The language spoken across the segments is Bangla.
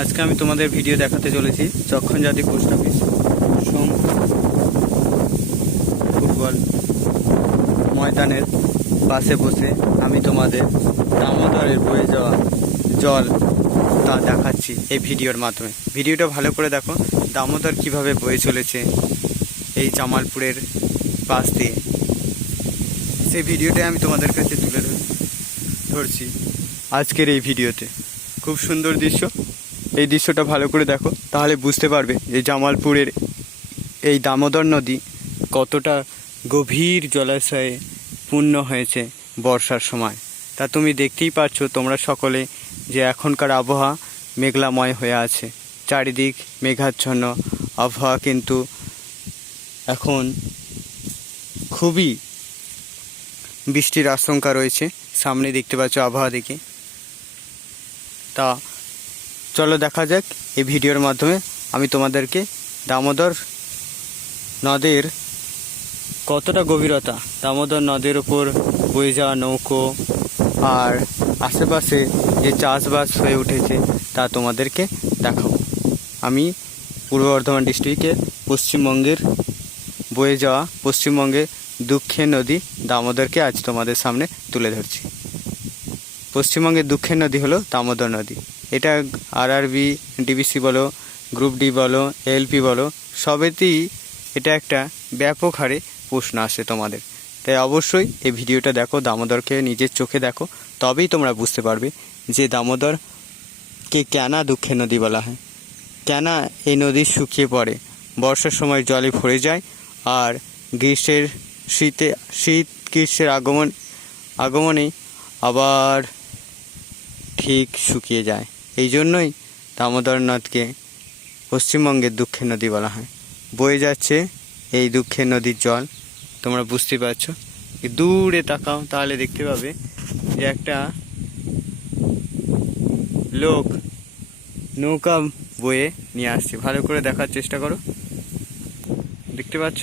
আজকে আমি তোমাদের ভিডিও দেখাতে চলেছি যখন জাতি পোস্ট অফিস সোম ফুটবল ময়দানের পাশে বসে আমি তোমাদের দামোদরের বয়ে যাওয়া জল তা দেখাচ্ছি এই ভিডিওর মাধ্যমে। ভিডিওটা ভালো করে দেখো, দামোদর কীভাবে বয়ে চলেছে এই জামালপুরের পাশ দিয়ে। সেই ভিডিওটাই আমি তোমাদের কাছে তুলে ধরছি। আজকের এই ভিডিওতে খুব সুন্দর দৃশ্য। এই দৃশ্যটা ভালো করে দেখো, তাহলে বুঝতে পারবে যে জামালপুরের এই দামোদর নদী কতটা গভীর জলাশয়ে পূর্ণ হয়েছে বর্ষার সময়। তা তুমি দেখতেই পাচ্ছ তোমরা সকলে যে এখনকার আবহাওয়া মেঘলাময় হয়ে আছে। চারিদিক মেঘাচ্ছন্ন, আবহাওয়া কিন্তু এখন খুবই বৃষ্টির আশঙ্কা রয়েছে। সামনে দেখতে পাচ্ছ আবহাওয়া দেখে। তা চলো দেখা যাক এই ভিডিওর মাধ্যমে আমি তোমাদেরকে দামোদর নদের কতটা গভীরতা, দামোদর নদের উপর বয়ে যাওয়া নৌকো আর আশেপাশে যে চাষবাস হয়ে উঠেছে তা তোমাদেরকে দেখাবো। আমি পূর্ব বর্ধমান ডিস্ট্রিক্টের পশ্চিমবঙ্গের বয়ে যাওয়া পশ্চিমবঙ্গের দুঃখের নদী দামোদরকে আজ তোমাদের সামনে তুলে ধরছি। পশ্চিমবঙ্গের দুঃখের নদী হলো দামোদর নদী। এটা আরআরবি ডিবিসি বলো গ্রুপ ডি বলো এলপি বলো, সবেতেই এটা একটা ব্যাপক হারে প্রশ্ন আসে তোমাদের। তাই অবশ্যই এই ভিডিওটা দেখো, দামোদরকে নিজের চোখে দেখো, তবেই তোমরা বুঝতে পারবে যে দামোদরকে কেনা দুঃখের নদী বলা হয়। কেনা এই নদী শুকিয়ে পড়ে, বর্ষার সময় জলে ভরে যায় আর গ্রীষ্মের শীতে, শীত গ্রীষ্মের আগমন আগমনে আবার ঠিক শুকিয়ে যায়। এই জন্যই দামোদর নদকে পশ্চিমবঙ্গের দুঃখের নদী বলা হয়। বয়ে যাচ্ছে এই দুঃখের নদীর জল। তোমরা বুঝতে পারছ? দূরে তাকাও, তাহলে দেখতে পাবে যে একটা লোক নৌকা বয়ে নিয়ে আসছে। ভালো করে দেখার চেষ্টা করো। দেখতে পাচ্ছ?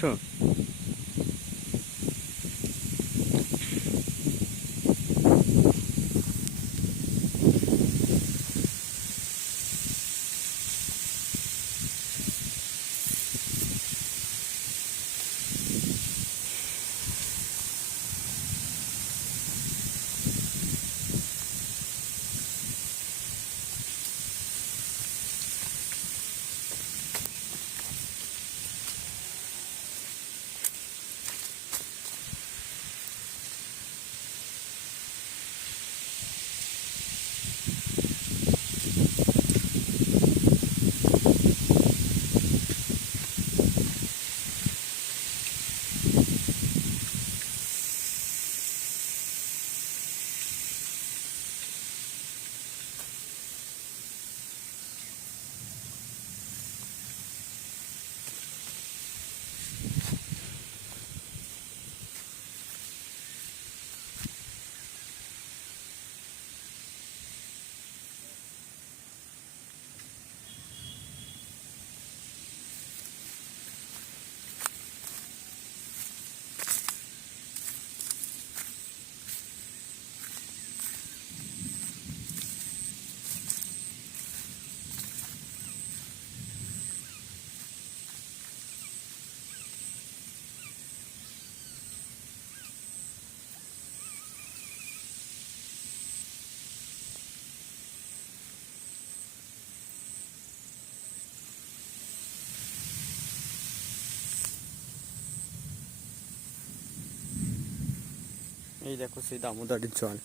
এই দেখো সেই দামোদরের জল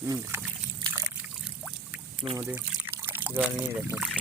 হুম আমাদের জল নিয়ে দেখাচ্ছি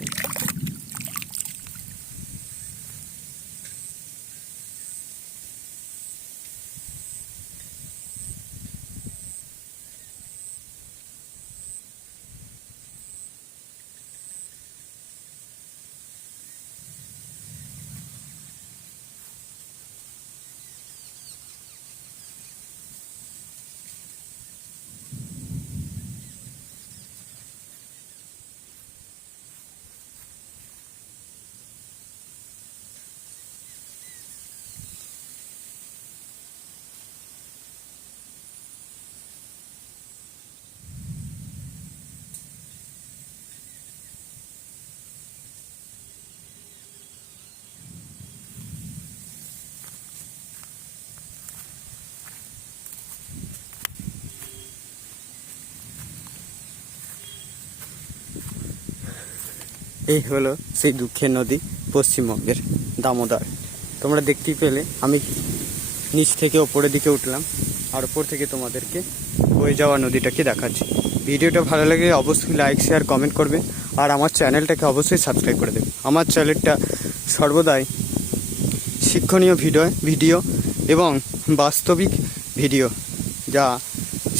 এই হলো সেই দুঃখের নদী পশ্চিমবঙ্গের দামোদর। তোমরা দেখতেই পেলে আমি নিচ থেকে ওপরের দিকে উঠলাম, আর ওপর থেকে তোমাদেরকে বয়ে যাওয়া নদীটাকে দেখাচ্ছি। ভিডিওটা ভালো লাগে অবশ্যই লাইক শেয়ার কমেন্ট করবে, আর আমার চ্যানেলটাকে অবশ্যই সাবস্ক্রাইব করে দেবে। আমার চ্যানেলটা সর্বদাই শিক্ষণীয় ভিডিও ভিডিও এবং বাস্তবিক ভিডিও, যা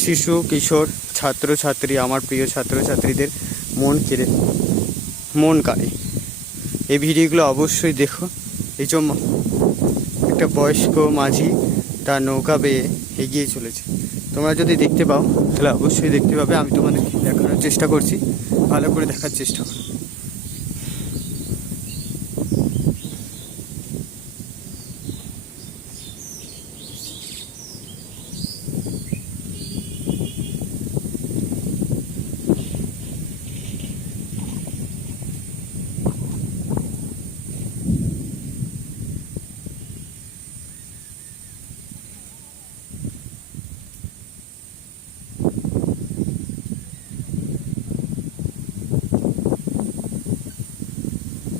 শিশু, কিশোর, ছাত্রছাত্রী, আমার প্রিয় ছাত্রছাত্রীদের মন কেড়ে মন কাড়ে। এই ভিডিওগুলো অবশ্যই দেখো। এই জন্য একটা বয়স্ক মাঝি তার নৌকা বেয়ে এগিয়ে চলেছে। তোমরা যদি দেখতে পাও, তাহলে অবশ্যই দেখতে পাবে। আমি তোমাদেরকে দেখানোর চেষ্টা করছি। ভালো করে দেখার চেষ্টা করো।